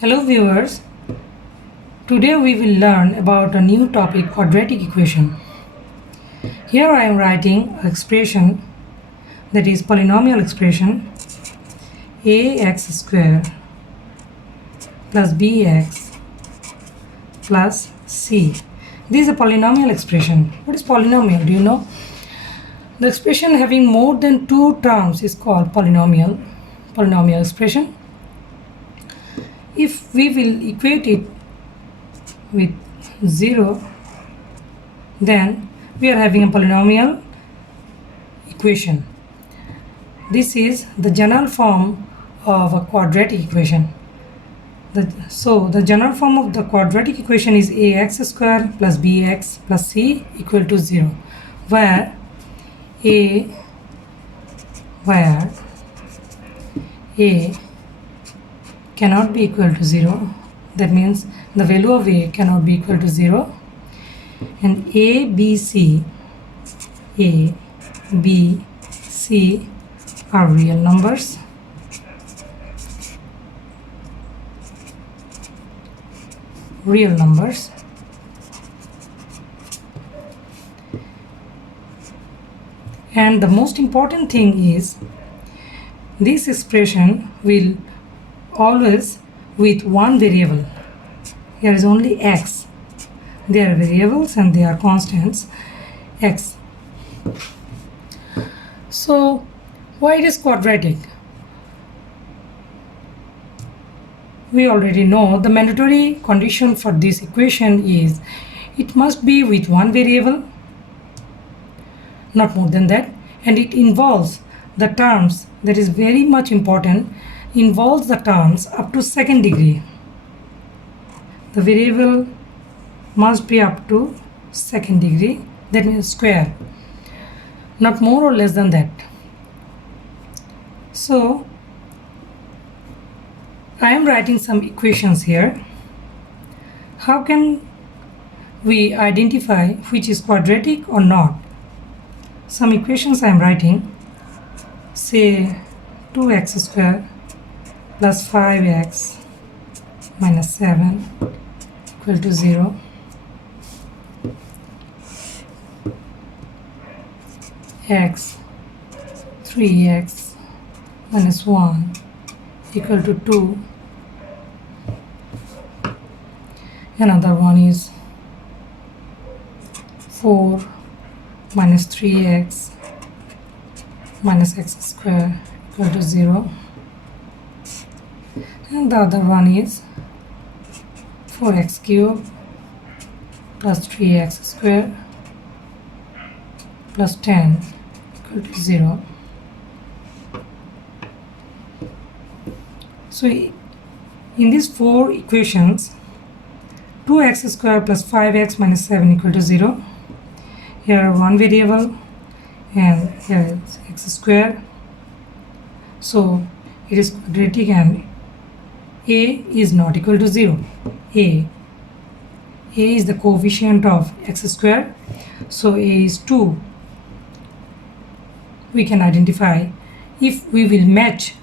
Hello viewers, today we will learn about a new topic, quadratic equation. Here I am writing an expression, that is polynomial expression ax square plus bx plus c. This is a polynomial expression. What is polynomial? Do you know? The expression having more than two terms is called polynomial expression. If we will equate it with 0, then we are having a polynomial equation. This is the general form of a quadratic equation. So the general form of the quadratic equation is ax square plus bx plus c equal to 0, where a cannot be equal to 0. That means the value of a cannot be equal to 0, and a, b, c are real numbers. And the most important thing is this expression will always with one variable. Here is only x. They are variables and they are constants x. So why it is quadratic? We already know the mandatory condition for this equation is it must be with one variable, not more than that, and it involves the terms, that is very much important, involves the terms up to second degree. The variable must be up to second degree, that means square, not more or less than that. So I am writing some equations here. How can we identify which is quadratic or not? Some equations I am writing, say 2x square plus 5x minus 7 equal to 0. X 3x minus 1 equal to 2. Another one is 4 minus 3x minus x square equal to 0. And the other one is 4x cubed plus 3x square plus 10 equal to 0. So in these four equations, 2x square plus 5x minus 7 equal to 0. Here one variable and here is x square. So it is quadratic and a is not equal to 0. A is the coefficient of x square, so a is 2. We can identify if we will match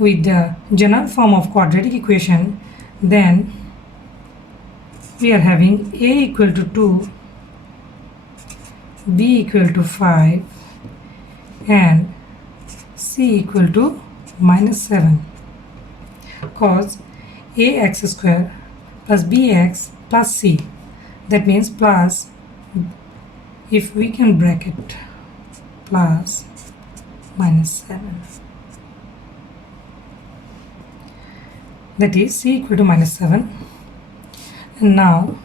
with the general form of quadratic equation, then we are having a equal to 2, b equal to 5 and c equal to minus 7, because ax square plus bx plus c, that means plus, if we can bracket, plus minus 7, that is c equal to minus 7. And now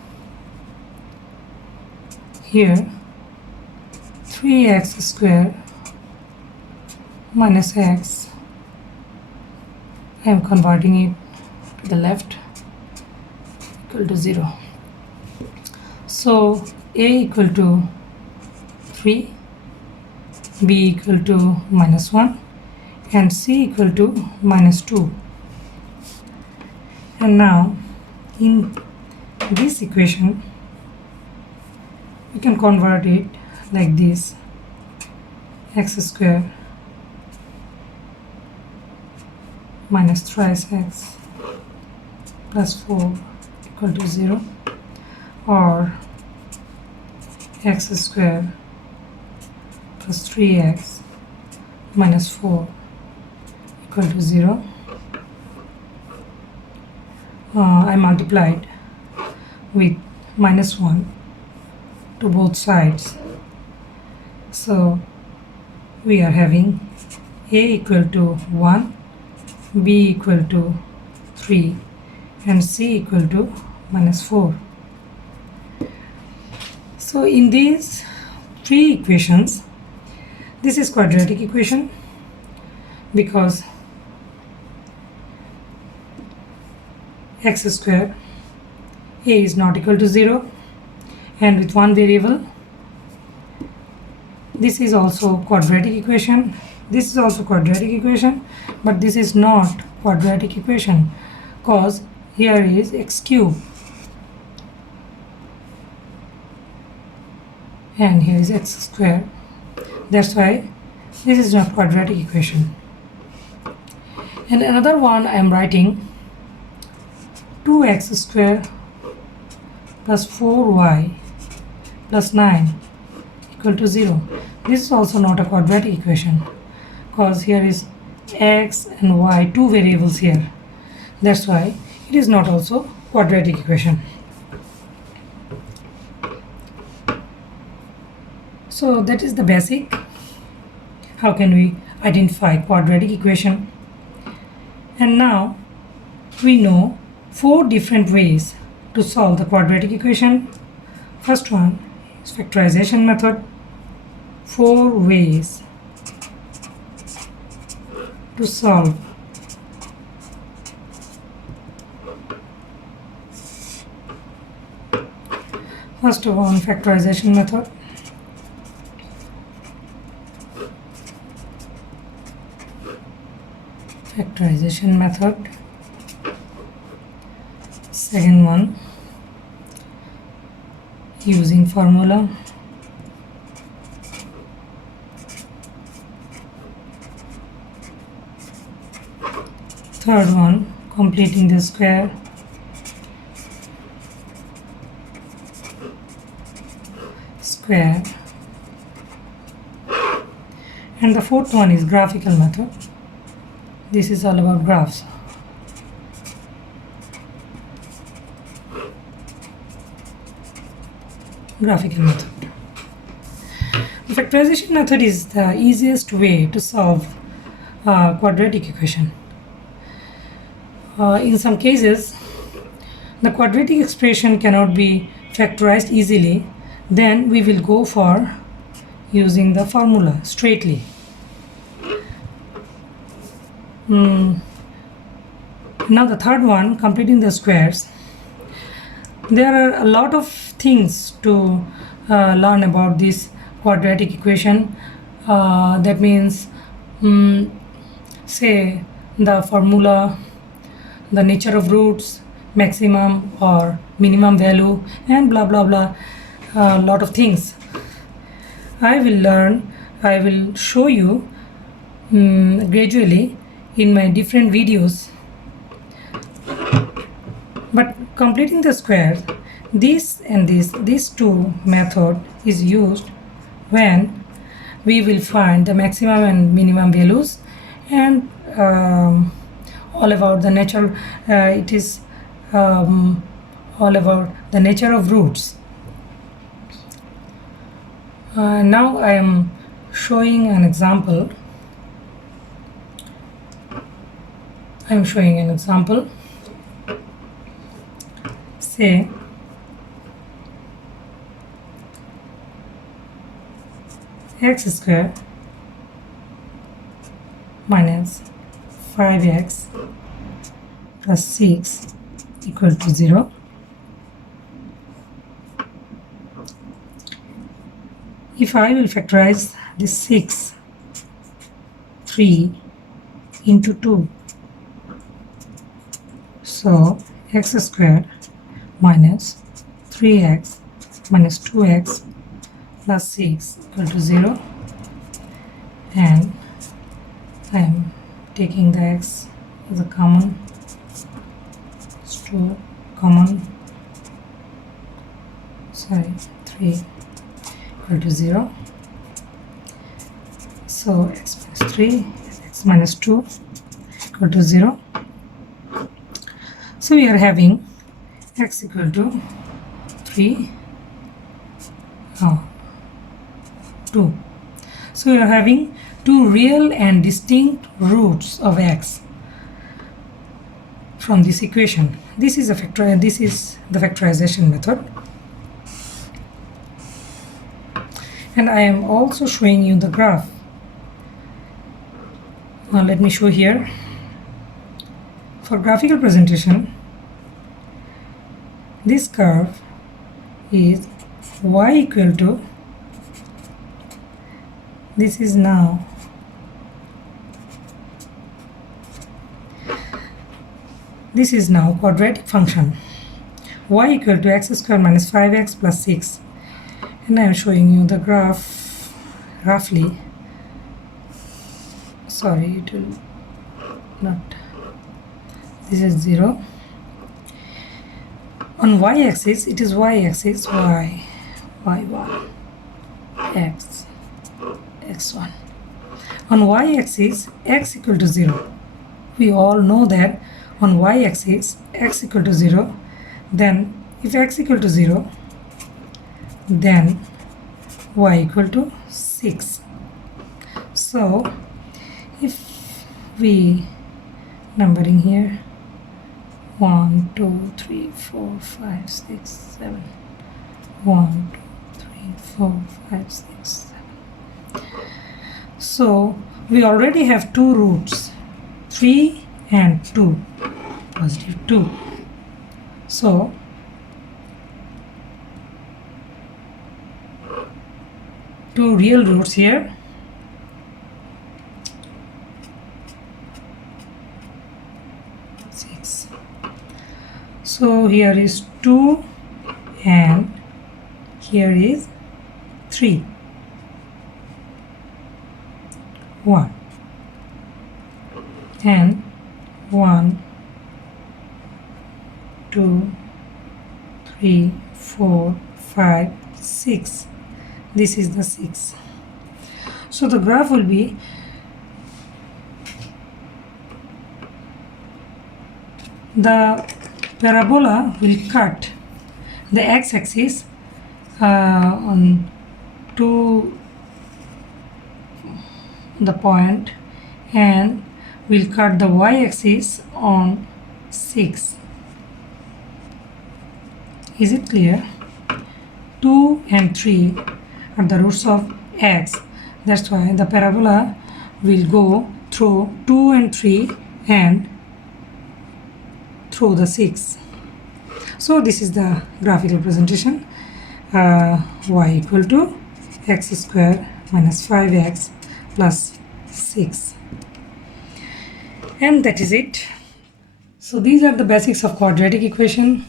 here 3x square minus x, I am converting it to the left, equal to 0. So a equal to 3, b equal to minus 1 and c equal to minus 2. And now in this equation we can convert it like this: x square minus thrice x plus 4 equal to 0, or x square plus 3x minus 4 equal to 0. I multiplied with minus 1 to both sides, so we are having a equal to 1, b equal to 3, and c equal to minus 4. So in these three equations, this is quadratic equation because x square a is not equal to 0, and with one variable. This is also quadratic equation. This is also quadratic equation, but this is not quadratic equation because here is x cube and here is x square. That's why this is not quadratic equation. And another one I am writing 2x square plus 4y plus 9 equal to 0. This is also not a quadratic equation because here is x and y, two variables here. That's why it is not also quadratic equation. So that is the basic. How can we identify quadratic equation? And now we know 4 different ways to solve the quadratic equation. First one is factorization method. 4 ways to solve first one, factorization method. Factorization method. Second one, using formula. Third one, completing the square. And the fourth one is graphical method. This is all about graphs. Graphical method. The factorization method is the easiest way to solve quadratic equation. In some cases, the quadratic expression cannot be factorized easily, then we will go for using the formula straightly. Now the third one, completing the squares. There are a lot of things to learn about this quadratic equation. That means say the formula, the nature of roots, maximum or minimum value, and blah blah blah, a lot of things. I will show you gradually in my different videos. But completing the squares, this and these two method is used when we will find the maximum and minimum values, and all about the nature. It is all about the nature of roots. Now I am showing an example. Say x square minus 5x plus 6 equal to 0. If I will factorize this 6, 3 into 2, so x squared minus 3x minus 2x plus 6 equal to 0, and I am taking the x as a common, it's 2, 2 common, 3 equal to 0. So x minus 3, x minus 2 equal to 0. So we are having x equal to 3, 2. So we are having two real and distinct roots of x from this equation. This is the factorization method. And I am also showing you the graph. Now let me show here. For graphical presentation, this curve is y equal to, this is now quadratic function, y equal to x square minus 5x plus 6. And I am showing you the graph roughly. Sorry, it will not. This is 0. On y-axis, it is y-axis, y1, x, x1. On y-axis, x equal to 0. We all know that on y-axis, x equal to 0. Then, if x equal to 0, then y equal to 6. So, if we numbering here, 1, 2, 3, 4, 5, 6, 7. 1, 2, 3, 4, 5, 6, 7. So we already have two roots, 3 and 2, positive 2. So two real roots here. So here is 2 and here is 3. 1 and 1, 2, 3, 4, 5, 6. This is the 6. So the graph will be the parabola will cut the x-axis on to the point and will cut the y-axis on 6. Is it clear? 2 and 3 are the roots of x. That's why the parabola will go through 2 and 3 and through the 6. So this is the graphical presentation. Y equal to x square minus 5x plus 6. And that is it. So these are the basics of quadratic equation,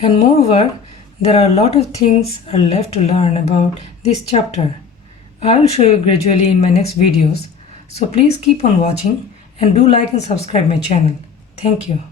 and moreover there are a lot of things are left to learn about this chapter. I will show you gradually in my next videos. So please keep on watching and do like and subscribe my channel. Thank you.